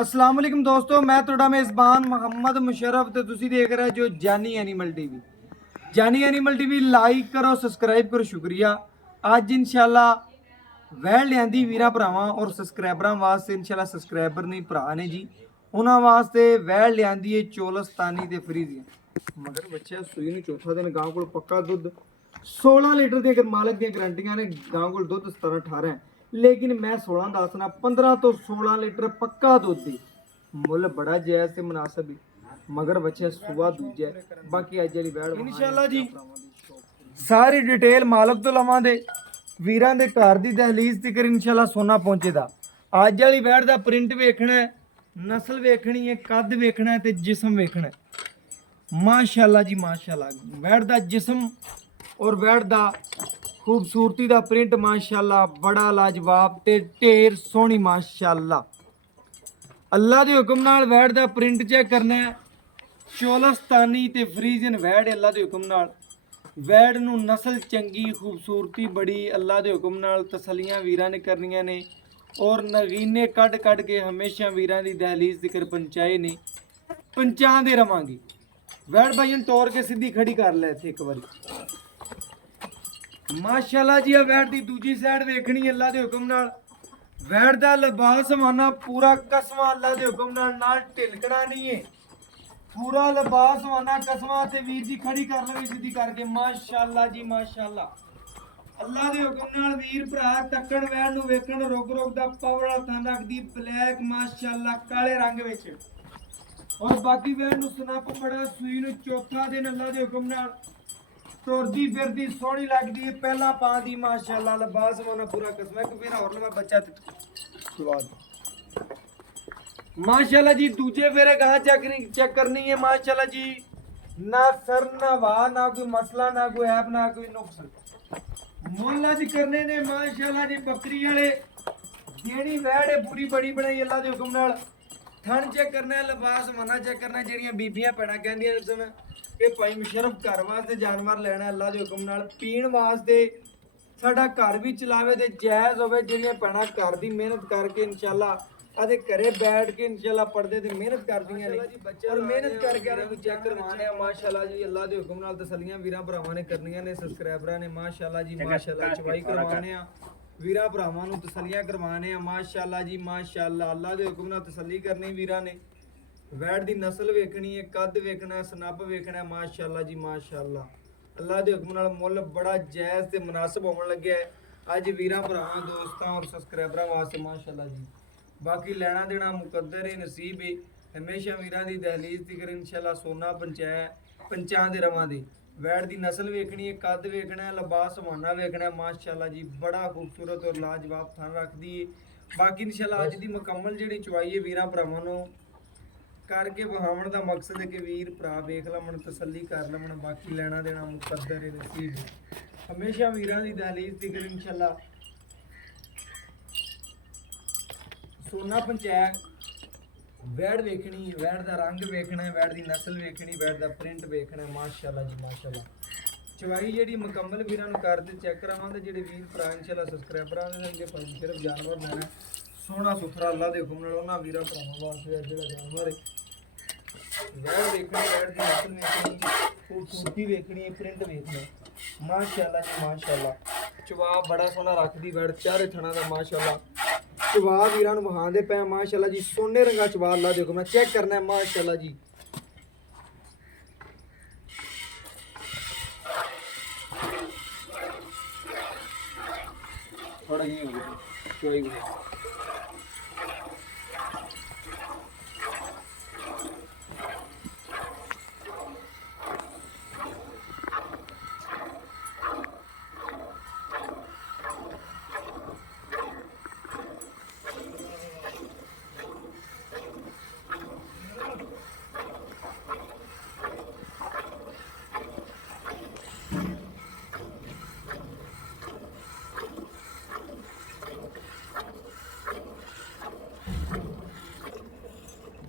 अस्सलाम वालेकुम दोस्तों, मैं ਤੁਹਾਡਾ मेज़बान मोहम्मद मुशर्रफ ਤੇ ਤੁਸੀਂ ਦੇਖ ਰਹੇ ਜੋ ਜਾਨੀ ਐਨੀਮਲ ਟੀਵੀ। ਜਾਨੀ ਐਨੀਮਲ ਟੀਵੀ ਲਾਈਕ ਕਰੋ, ਸਬਸਕ੍ਰਾਈਬ ਕਰੋ, ਸ਼ੁਕਰੀਆ। ਅੱਜ ਇਨਸ਼ਾਅੱਲਾ ਵਹਿ ਲਿਆਂਦੀ ਵੀਰਾਂ ਭਰਾਵਾਂ ਔਰ ਸਬਸਕ੍ਰਾਈਬਰਾਂ ਵਾਸਤੇ, ਇਨਸ਼ਾਅੱਲਾ ਸਬਸਕ੍ਰਾਈਬਰ ਨਹੀਂ ਭਰਾ ਨੇ ਜੀ, ਉਹਨਾਂ ਵਾਸਤੇ ਵਹਿ ਲਿਆਂਦੀ ਹੈ ਚੋਲਸਤਾਨੀ ਤੇ ਫਰੀਜ਼ੀਆਂ। ਮਗਰ ਬੱਚਿਆ ਸੂਈ ਨੂੰ ਚੌਥਾ ਦਿਨ, ਗਾਂ ਕੋਲ ਪੱਕਾ ਦੁੱਧ 16 ਲੀਟਰ ਦੀਆਂ ਮਾਲਕ ਦੀਆਂ ਗਰੰਟੀਆਂ ਨੇ। ਗਾਂ ਕੋਲ ਦੁੱਧ 17 18 ਹੈ, लेकिन मैं 16 दसना 15 तो 16 लीटर पक्का दूध दी। मुल बड़ा जायज़ से मुनासिब, मगर बच्चे सुबह दूजा बाकी अज वाली बैठ इंशाअल्लाह जी सारी डिटेल मालक तो लवांगे। वीरां दे घर दी दहलीज तक इंशाअल्लाह सोना पहुंचेगा। अज वाली बैठ दा प्रिंट वेखना है, नस्ल वेखनी है, कद वेखना है ते जिस्म वेखना है। माशाअल्लाह जी माशाअल्लाह, बैठ दा जिस्म और बैठ दा खूबसूरती दा प्रिंट माशाअल्लाह बड़ा लाजवाब ते ढेर सोहनी माशाअल्लाह। अल्लाह दे हुक्म नाल वैड़ दा प्रिंट चेक करना है। चोलस्तानी ते फ्रीजन वैड़ अल्लाह दे हुक्म नाल। वैड़ नूं नस्ल चंगी, खूबसूरती बड़ी, अल्लाह दे हुक्म नाल तसलियां वीरां ने करनियां ने और नगीने कट कट के हमेशा वीरां दी दहलीज जिक्र पहुंचाए ने, पहुंचाते रवांगे। वैड़ भाईन तोड़ के सीधी खड़ी कर लै इत्थे एक बारी माशाअल्लाह जी। वैड़ दी दूजी साइड वेखनी अल्लाह दे हुक्म नाल। वैड़ दा लिबास माना पूरा कसमा अल्लाह दे हुक्म नाल ढिलकना नहीं है, पूरा लिबास माना कसमा। ते वीर जी खड़ी कर लवे सीधी करके माशाअल्लाह जी माशाअल्लाह। अल्लाह दे हुक्म नाल वीर भरा तक्कड़ वैड़ नूं वेखण रुक रुक दा पवड़ा थन रखदी ब्लैक माशाअल्लाह काले रंग विच। और बाकी वैड़ नूं सनप बड़ा, सूई नूं चौथा दिन अल्लाह दे हुक्म नाल तुरदी फिरदी सोहनी लगदी है। पहला पा दी माशाअल्लाह, लिबास माना पूरा कसम। एक फेरा और लवा बच्चा माशाअल्लाह जी। दूजे फेरे कहा चेक करनी है माशाअल्लाह जी। ना सर ना वाह, ना कोई मसला, ना कोई ऐप, ना कोई नुक्स। मुल अज करने ने माशाअल्लाह जी बकरी वाले जेड़ी वैड़ है पूरी बड़ी बनाई अल्लाह दे हुक्म नाल। थन चेक करना है, लिबास माना चेक करना। जेड़ियां बीबियां भैणां कहंदियां सन कि भाई मुशर्रफ घर वास्ते जानवर लेना अल्लाह दे हुक्म नाल, पीण वास्ते साडा घर भी चलावे ते जायज़ होवे। जेड़ियां भैणां घर दी मेहनत करके इंशाअल्लाह आदे घरे बैठ के इंशाअल्लाह पढ़दे ते मेहनत करदियां ने और मेहनत करके आदे चेक करवाने आ माशाअल्लाह जी। अल्लाह दे हुक्म नाल तसल्लियां वीरां भरावां ने करनियां ने, सब्सक्राइबरां ने माशाअल्लाह जी माशाअल्लाह। चवाई करवाने आ वीरां भरावां नूं तसल्लियां करवाने आ माशाअल्लाह जी माशाअल्लाह। अल्लाह दे हुक्म नाल तसल्ली करनी वीरां ने। वैड़ दी नस्ल वेखनी है, कद वेखना है, सनब वेखना है माशाअल्लाह जी माशाअल्लाह। अल्लाह दे हुक्म नाल मुल बड़ा जायज़ ते मुनासिब होवन लग्या है अज वीरां भरावां दोस्तां और सब्सक्राइबरां वास्ते माशाअल्लाह जी। बाकी लेना देना मुकद्दर है, नसीब है। हमेशा वीरां दी दहलीज तिकर इंशाअल्लाह सोना पंचांदे रवांगे। वैड़ दी नस्ल वेखनी है, कद वेखना है, लिबास समाना वेखना है माशाअल्लाह जी। बड़ा खूबसूरत और लाजवाब थन रखदी है। बाकी इंशाअल्लाह अज दी मुकम्मल जिहड़ी चवाई है वीरां भरावां नूं करके बहावन का मकसद है कि वीर भरा वेख लवन, तसल्ली कर लवन। बाकी लेना देना मुकद्दर है, नसीब है। हमेशा वीरां दी दहलीज तिकर इंशाअल्लाह सोना पंचायत। वैड़ वेखनी, वैड़ का रंग वेखना है, वैड़ की नस्ल वेखनी, वैड़ का प्रिंट वेखना है माशाअल्लाह जी माशाअल्लाह। चवाई जी मुकम्मल वीरां नूं करके चेक करावांगे। जिहड़े वीर भरा इंशाअल्लाह सब्सक्राइबरां ने सिर्फ जानवर लेना सोहना सुथरा अल्लाह दे हुक्म नाल उन्हां वीरां भरावां वास्ते जिहड़ा जानवर है वैड़ वेखनी, वैड़ की नस्ल वेखनी, खूबसूरती वेखनी है, प्रिंट वेखना माशाअल्लाह जी माशाअल्लाह। चवा बड़ा सोहना रखदी वैड़, चारे थणा दा माशाअल्लाह। चवा वीरां नूं वहांदे पे माशाअल्लाह जी। सोने रंगा चवा अल्लाह दे हुक्म नाल चेक करना है माशाअल्लाह जी। थोड़ा ही हो गया चवाई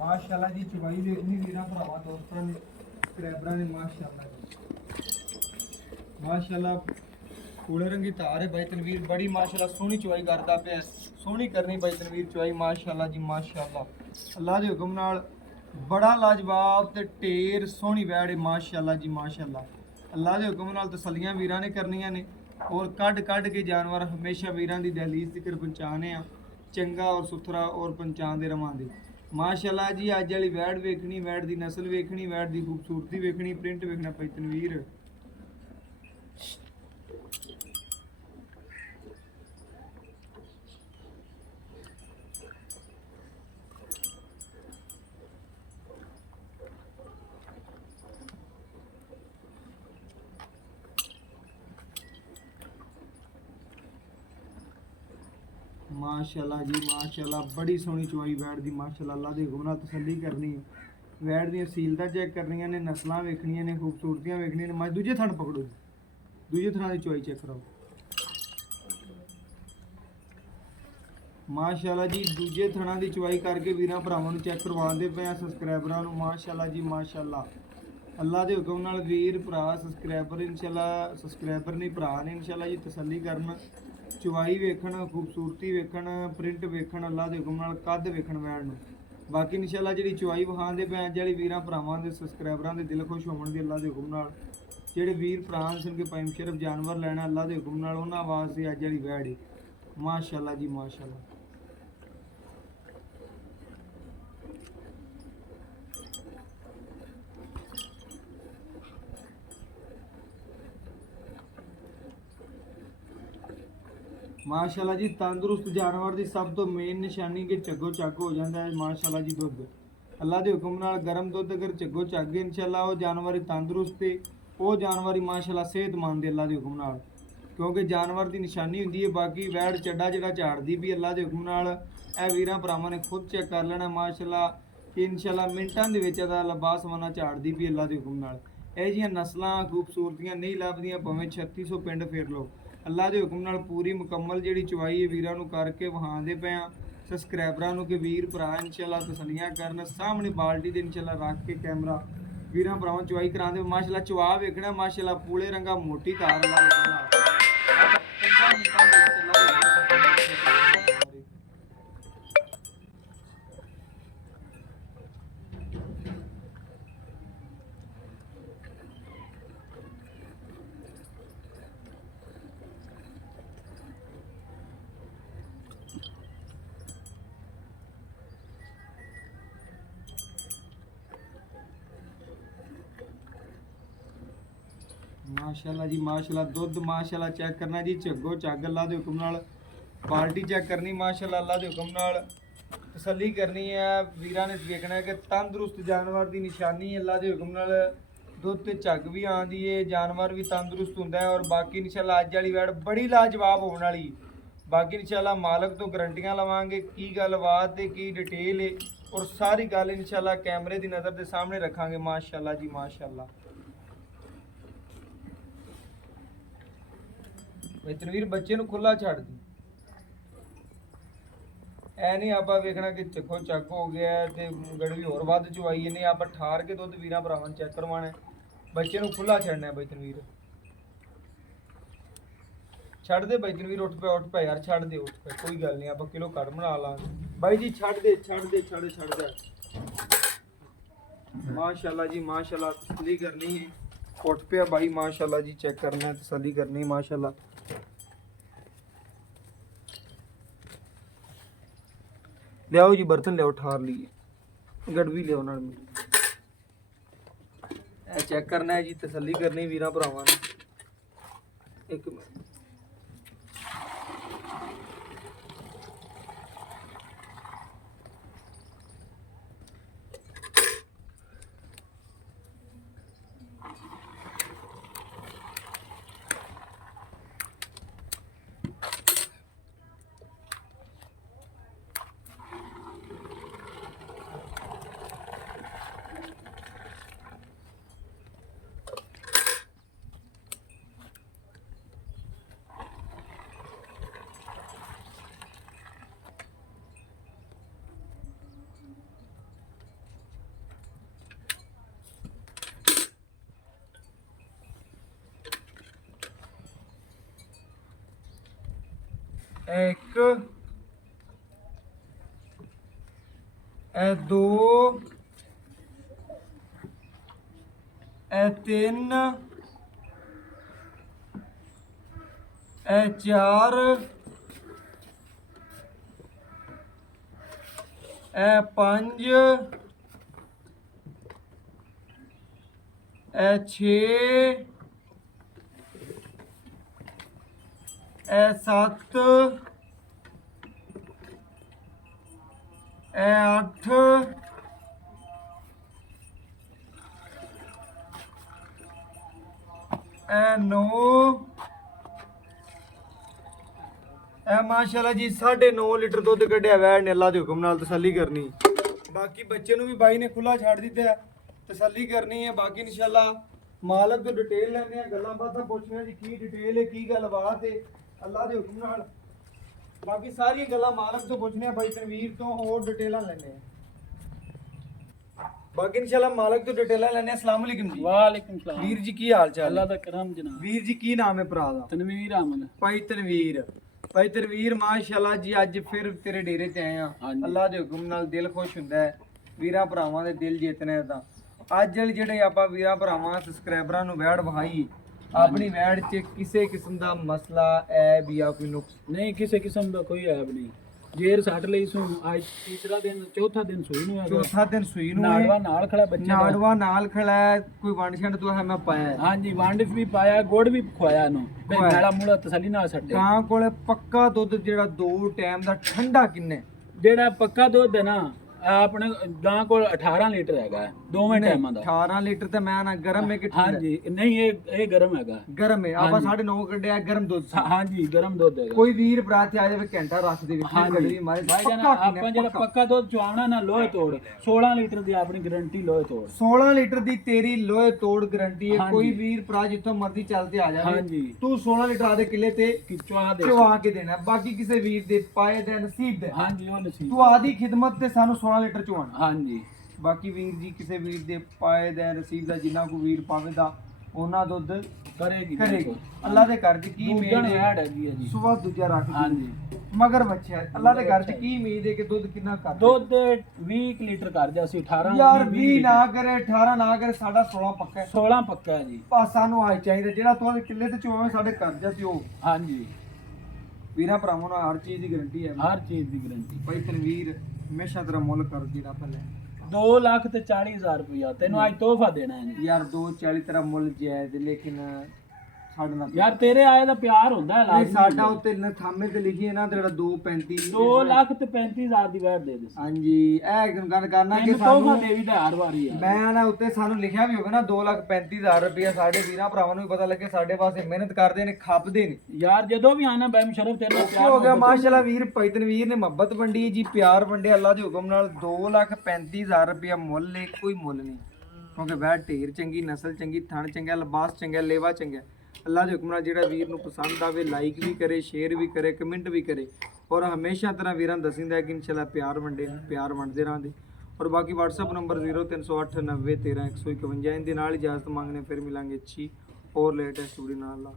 माशाअल्लाह जी। चवाई देखनी वीरां भरावां दोस्तां ने सब्सक्राइबरां ने माशाअल्लाह जी माशाअल्लाह। कूड़े रंगी धार है भाई तनवीर, बड़ी माशाअल्लाह सोहनी चवाई करदा पिया। सोहनी करनी भाई तनवीर चवाई माशाअल्लाह जी माशाअल्लाह अल्लाह के हुक्म नाल बड़ा लाजवाब ते ढेर सोहनी वैड़ है माशाअल्लाह जी माशाअल्लाह अल्लाह के हुक्म नाल तसल्लियां वीरां ने करनियां ने और कढ़ के जानवर हमेशा वीरां दी दहलीज तक पहुँचाने चंगा और सुथरा और पहुँचाते रवांगे माशाअल्लाह जी अज वाली वैड़ वेखनी वैड़ की नस्ल वेखनी वैड़ की खूबसूरती वेखनी प्रिंट वेखना भाई तनवीर माशाअल्लाह जी माशाअल्लाह बड़ी सोहनी चवाई वैड़ की माशाअल्लाह अल्लाह के हुक्म नाल तसल्ली करनी है वैड़ दी सीलता चेक करनियां ने नस्लां वेखनियां ने खूबसूरतियां वेखनियां ने मैं दूजे थण पकड़ो जी दूजे थणा की चवाई चेक कराओ माशाअल्लाह जी दूजे थणा की चवाई करके वीरां भरावां नूं चेक करवाते पे सबसक्राइबरां नूं माशाअल्लाह जी माशाअल्लाह अल्लाह के हुक्म नाल वीर भरा सबसक्राइबर इंशाअल्लाह सबसक्राइबर नहीं भरा ने इंशाअल्लाह जी तसल्ली करन चवाई वेखण खूबसूरती वेखण प्रिंट वेखण अल्लाह के हुक्म नाल कद वेखण वैड़ नूं बाकी इंशाअल्लाह जी चवाई विखाते पे अज वाली वीरां भरावां दे सबसक्राइबरां दे दिल खुश होवन गे अल्लाह के हुक्म नाल ਜਿਹੜੇ ਵੀਰ ਭਰਾ सन के पैम शरफ जानवर ਲੈਣਾ अल्लाह के हुक्म नाल उन्हां वास्ते अज वाली वैड़ है माशाअल्लाह जी माशाअल्लाह माशाअल्लाह जी तंदुरुस्त जानवर की सब तो मेन निशानी कि झग्गो झग हो जाता है माशाअल्लाह जी दुध अल्लाह के हुक्म नाल गर्म दुध अगर झग्गो झग इंशाअल्लाह वो जानवर ही तंदुरुस्त है वो जानवर ही माशाअल्लाह सेहतमंद है अल्लाह के हुक्म नाल क्योंकि जानवर की निशानी होंगी है बाकी वैड़ चड्डा जिहड़ा झाड़दी भी अल्लाह के हुक्म नाल ए वीरां भरावां ने खुद चेक कर लेना माशाअल्लाह कि इंशाअल्लाह मिनटां दे विच दा लबास वना झाड़दी भी अल्लाह के हुक्म नाल ਇਹ ਜਿਹੀਆਂ ਨਸਲਾਂ खूबसूरतियां नहीं ਲੱਭਦੀਆਂ ਭਾਵੇਂ 3600 ਪਿੰਡ ਫੇਰ ਲਓ ਅੱਲਾਹ ਦੇ ਹੁਕਮ ਨਾਲ ਪੂਰੀ ਮੁਕੰਮਲ ਜਿਹੜੀ ਚਵਾਈ ਹੈ ਵੀਰਾਂ ਨੂੰ ਕਰਕੇ ਵਹਾਉਂਦੇ ਪਏ ਆ ਸਬਸਕ੍ਰਾਈਬਰਾਂ ਨੂੰ ਕਿ ਵੀਰ ਭਰਾ ਇਨਸ਼ਾਅੱਲਾ ਤਸੱਲੀਆਂ ਕਰਨ ਸਾਹਮਣੇ ਬਾਲਟੀ ਦੇ ਇਨਸ਼ਾਅੱਲਾ ਰੱਖ ਕੇ ਕੈਮਰਾ ਵੀਰਾਂ ਭਰਾਵਾਂ ਚਵਾਈ ਕਰਾਉਂਦੇ ਮਾਸ਼ਾਅੱਲਾ ਚਵਾ ਵੇਖਣਾ ਮਾਸ਼ਾਅੱਲਾ ਪੂਲੇ ਰੰਗਾ ਮੋਟੀ ਧਾਰ ਅੱਲਾਹ ਦੇ ਹੁਕਮ ਨਾਲ 50 ਮਿੰਟਾਂ ਦੇ ਵਿੱਚ माशाअल्लाह जी माशाअल्लाह दुध माशाअल्लाह चेक करना जी झग्गो झग अल्लाह के हुक्म नाल बाल्टी चेक करनी माशाअल्लाह अल्लाह के हुक्म नाल तसल्ली करनी है वीरां ने देखना है कि तंदुरुस्त जानवर की निशानी अल्लाह के हुक्म नाल दुध ते झग भी आती है जानवर भी तंदुरुस्त होंदा है और बाकी इंशाअल्लाह अज वाली वैड़ बड़ी लाजवाब होने वाली बाकी इंशाअल्लाह मालक तो गारंटियां लवांगे की गलबात है की डिटेल है और सारी गल इंशाअल्लाह कैमरे की नज़र के सामने रखांगे माशाअल्लाह जी माशाअल्लाह भाई तनवीर बच्चे नूं खुला छड़ दी ऐ नहीं आप वेखना कि चखो चक हो गया तो गड़वी होर वध चवाई है नहीं आप ठार के दुध वीरां भरावां चेक करवाना बच्चे नूं खुला छड़ना है भाई तनवीर छड़ दे भाई तनवीर उठ पे यार छड़ दे उठ पे कोई गल नहीं आप किलो कट बना लांगे भाई जी छड़ दे छड़ दे माशाअल्लाह जी माशाअल्लाह तसल्ली करनी है उठ पे भाई माशाअल्लाह जी चेक करना है तसल्ली करनी माशाअल्लाह लियाओ जी बर्तन लियाओ ठार लिए गड़वी लियाओ नाल चेक करना है जी तसल्ली करनी वीरां भरावां ने एक मिनट एक ਇਹ 2 ਇਹ 3 ਇਹ 4 ਇਹ 5 ਇਹ 6 ਇਹ 7 ਇਹ 8 ਇਹ 9 ਇਹ ਮਾਸ਼ਾਅੱਲਾ ਜੀ 9.5 ਲੀਟਰ ਦੁੱਧ ਕੱਢਿਆ ਵੈੜ ਨੇ, ਅੱਲਾ ਦੇ ਹੁਕਮ ਨਾਲ ਤਸੱਲੀ ਕਰਨੀ। ਬਾਕੀ ਬੱਚੇ ਨੂੰ ਵੀ ਬਾਈ ਨੇ ਖੁੱਲਾ ਛੱਡ ਦਿੱਤਾ ਹੈ, ਤਸੱਲੀ ਕਰਨੀ ਹੈ। ਬਾਕੀ ਇਨਸ਼ਾਅੱਲਾ ਮਾਲਕ ਤੋਂ ਡਿਟੇਲ ਲੈਣੇ ਆ, ਗੱਲਾਂ ਬਾਤਾਂ ਪੁੱਛਣੀਆਂ ਜੀ ਕੀ ਡਿਟੇਲ ਹੈ, ਕੀ ਗੱਲਬਾਤ ਹੈ ਅੱਲਾ ਦੇ ਹੁਕਮ ਨਾਲ। ਬਾਕੀ ਸਾਰੀਆਂ ਗੱਲਾਂ ਮਾਲਕ ਤੋਂ ਪੁੱਛਣੇ ਆ, ਬਾਈ ਤਨਵੀਰ ਤੋਂ ਹੋਰ ਡਿਟੇਲਾਂ ਲੈਣੇ ਆ। ਬਾਕੀ ਇਨਸ਼ਾਅੱਲਾ ਮਾਲਕ ਤੋਂ ਡਿਟੇਲਾਂ ਲੈਣੇ ਆ। अस्सलाम वालेकुम जी। वालेकुम सलाम। ਵੀਰ ਜੀ ਕੀ ਹਾਲ ਚਾਲ? अल्लाह दा करम जनाब। ਵੀਰ ਜੀ ਕੀ ਨਾਮ ਹੈ ਭਰਾ ਦਾ? तनवीर अहमद। ਭਾਈ ਤਨਵੀਰ। ਭਾਈ ਤਨਵੀਰ ਮਾਸ਼ਾਅੱਲਾ ਜੀ ਅੱਜ ਫਿਰ ਤੇਰੇ ਡੇਰੇ ਤੇ ਆਏ ਆ। ਹਾਂਜੀ। ਅੱਲਾ ਦੇ ਹੁਕਮ ਨਾਲ ਦਿਲ ਖੁਸ਼ ਹੁੰਦਾ ਹੈ, ਵੀਰਾਂ ਭਰਾਵਾਂ ਦੇ ਦਿਲ ਜਿੱਤਨੇ ਤਾਂ ਅੱਜ ਵਾਲੇ ਜਿਹੜੇ ਆਪਾਂ ਵੀਰਾਂ ਭਰਾਵਾਂ ਸਬਸਕ੍ਰਾਈਬਰਾਂ ਨੂੰ ਵੈੜ ਵਹਾਈ, ਆਪਣੀ ਵੈੜ 'ਚ ਕਿਸੇ ਕਿਸਮ ਦਾ ਮਸਲਾ ਐਬ ਜਾਂ ਕੋਈ ਨੁਕਸ नहीं किसी किस्म का कोई ऐब नहीं। जेर सट लई सू आज तीसरा दिन चौथा दिन सूई नु है। ਚੌਥਾ ਦਿਨ ਸੂਈ ਨੂੰ नाड़वा ਹੈ, नाल खड़ा बच्चा दा। ਨਾੜਵਾ ਨਾਲ ਖੜਾ ਹੈ, ਕੋਈ ਵੰਡ ਛੰਡ ਤੋਂ ਹੈ ਮੈਂ ਪਾਇਆ ਹੈ। हां जी वांड भी पाया, गुड़ भी खवाया नु ते ਖਵਾਇਆ। नाला मूला तसल्ली नाल सट्टे। ਗਾਂ ਕੋਲੇ ਪੱਕਾ ਦੁੱਧ ਜਿਹੜਾ 2 ਟਾਈਮ ਦਾ ਠੰਡਾ ਕਿੰਨੇ? जेड़ा पक्का दूध है ना अपने गां को 18 लीटर हैगा दोवें टाइमां दा। 18 ਲੀਟਰ ਤੇ ਮੈਂ ਨਾ ਗਰਮ ਹੈ ਕਿ हां जी नहीं ये गरम हैगा। ਗਰਮ ਹੈ। ਆਪਾਂ ਹਾਂਜੀ। 9.5 ਕੱਢਿਆ ਗਰਮ ਦੁੱਧ। हां जी गरम दूध हैगा। ਕੋਈ ਵੀਰ ਬਰਾਤ ਆ ਜਾਵੇ ਘੰਟਾ ਰੱਖ ਦੇ ਵਿੱਚ हां जी ਗੱਡੀ ਮਾਰੇ भाई जान ਪੱਕਾ ਆਪਾਂ ਕਿੰਨਾ ਜਿਹੜਾ ਪੱਕਾ दूध ਚੁਆਉਣਾ ਨਾ ਲੋਹੇ ਤੋੜ 16 ਲੀਟਰ ਦੀ ਆਪਣੀ ਗਾਰੰਟੀ ਲੋਹੇ ਤੋੜ। 16 ਲੀਟਰ ਦੀ ਤੇਰੀ ਲੋਹੇ ਤੋੜ ਗਾਰੰਟੀ ਹੈ। ਹਾਂਜੀ। ਕੋਈ ਵੀਰ ਭਰਾ ਜਿੱਥੋਂ ਮਰਜ਼ੀ ਚੱਲ ਤੇ ਆ ਜਾਵੇ, ਹਾਂਜੀ। ਤੂੰ 16 ਲੀਟਰ ਆਦੇ ਕਿੱਲੇ ਤੇ ਕਿ ਚੁਆ ਦੇ। ਚਵਾ ਕੇ ਦੇਣਾ। ਬਾਕੀ ਕਿਸੇ ਵੀਰ ਦੇ ਪਾਏ ਦੇ ਨਸੀਬ ਦੇ, हां जी वो नसीब। ਤੂੰ ਆਦੀ ਖਿਦਮਤ ਤੇ ਸਾਨੂੰ 16 ਲੀਟਰ ਚਵਾਣਾ। हां जी ਬਾਕੀ ਵੀਰ ਜੀ ਕਿਸੇ ਵੀਰ ਦੇ ਪਾਏ ਦੇ ਨਸੀਬ ਦਾ ਜਿੰਨਾ ਕੋ ਵੀਰ ਪਾਵੇਦਾ ਉਹਨਾਂ ਦੁੱਧ करेगी ਕਰੇਗੀ। ਅੱਲਾ ਦੇ ਘਰ 'ਚ ਕੀ दूधन ਉਮੀਦ ਹੈ? ऐड हैगी है जी। ਸੁਬਹ ਦੂਜਾ ਰੱਖ हां ਦੀ जी ਮਗਰ ਬੱਚਾ ਅੱਲਾ ਦੇ ਘਰ 'ਚ ਕੀ ਉਮੀਦ ਹੈ ਕਿ ਦੁੱਧ ਕਿੰਨਾ ਕਰ दूध 20 लीटर कर दिया सी 18 ਯਾਰ 20 ਨਾ ਕਰੇ 18 ਨਾ ਕਰੇ, ਸਾਡਾ 16 ਪੱਕਾ ਹੈ। 16 पक्का है जी। ਪਾ ਸਾਨੂੰ ਆਈ ਚਾਹੀਦਾ ਜਿਹੜਾ ਤੂੰ ਕਿੱਲੇ ਤੇ ਚੋਵੇਂ ਸਾਡੇ ਘਰ ਜਾ ਤੇ ਉਹ हां जी ਵੀਰਾਂ ਭਰਾਵਾਂ ਨੂੰ ਹਰ ਚੀਜ਼ ਦੀ ਗਾਰੰਟੀ ਹੈ। हर चीज की गारंटी। ਭਾਈ ਤਨਵੀਰ ਹਮੇਸ਼ਾ ਤੇਰਾ ਮੁੱਲ ਕਰ ਜਿਹੜਾ ਪਹਿਲੇ 2 लाख ते 40,000 रुपया तेन आज तोहफा देना है जी। ਯਾਰ 240 ਤੇਰਾ ਮੁੱਲ ਜਾਇਜ਼, ਲੇਕਿਨ ਸਾਡੇ ਨਾਲ यार तेरे आए दा प्यार होंदा है ਨਹੀਂ, लाजमी। ਸਾਡਾ ਉੱਤੇ ਨਥਾਮੇ ਤੇ ਲਿਖੀ ਹੈ ਨਾ ਤੇਰਾ 235 2 लाख ते 35,000 ਦੀ ਵੈਟ ਦੇ ਦੇ। ਹਾਂਜੀ ਇਹ ਇੱਕਦਮ ਗੱਲ ਕਰਨਾ ਕਿ ਤੈਨੂੰ ਤੋਹਫਾ ਸਾਨੂੰ ਦੇਵੀ ਦਾ ਹਰ ਵਾਰੀ ਆ। ਮੈਂ ਨਾ ਉੱਤੇ ਸਾਨੂੰ ਲਿਖਿਆ ਵੀ ਹੋਵੇ ਨਾ 2,35,000 ਰੁਪਇਆ, ਸਾਡੇ ਵੀਰਾਂ ਭਰਾਵਾਂ ਨੂੰ ਵੀ ਪਤਾ ਲੱਗੇ ਸਾਡੇ ਵਾਸਤੇ ਮਿਹਨਤ ਕਰਦੇ ਨੇ, ਖੱਪਦੇ ਨੇ। यार ਜਦੋਂ ਵੀ ਆਣਾ ਬੈਮ ਸ਼ਰਫ ਤੇਰੇ ਨਾਲ ਕੀ ਪਿਆਰ ਹੋ ਗਿਆ? ਮੁਹੱਬਤ ਮਾਸ਼ਾਅੱਲਾ ਵੀਰ ਭਾਈ ਤਨਵੀਰ ਨੇ ਮੁਹੱਬਤ ਵੰਡੀ ਜੀ, ਪਿਆਰ ਵੰਡਿਆ ਅੱਲਾ ਦੇ ਹੁਕਮ ਨਾਲ। 2,35,000 ਰੁਪਇਆ ਮੁੱਲ ਹੈ, ਕੋਈ ਮੁੱਲ ਨਹੀਂ। ਕਿਉਂਕਿ ਵੈੜ ਢੇਰ ਚੰਗੀ, ਨਸਲ ਚੰਗੀ, ਥਣ ਚੰਗਾ, ਲਿਬਾਸ ਚੰਗਾ, ਲੇਵਾ ਚੰਗਾ। ਅੱਲਾ ਦੇ ਹੁਕਮ ਨਾਲ ਜਿਹੜਾ ਵੀਰ ਨੂੰ ਪਸੰਦ ਆਵੇ ਲਾਈਕ ਵੀ ਕਰੇ, ਸ਼ੇਅਰ ਵੀ ਕਰੇ, ਕਮੈਂਟ ਵੀ ਕਰੇ। ਔਰ ਹਮੇਸ਼ਾ ਤਰ੍ਹਾਂ ਵੀਰਾਂ ਨੂੰ ਦੱਸਿੰਦਾ ਹੈ ਕਿ ਇਨਸ਼ਾਅੱਲਾ ਪਿਆਰ ਵੰਡਦੇ ਰਹਾਂਗੇ। ਔਰ ਬਾਕੀ WhatsApp ਨੰਬਰ 0308 90 13 151 ਇਹਦੇ ਨਾਲ ਇਜਾਜ਼ਤ ਮੰਗਨੇ, ਫਿਰ ਮਿਲਾਂਗੇ ਅੱਛੀ ਔਰ ਲੇਟੈਸਟ ਵੀਡੀਓ ਨਾਲ।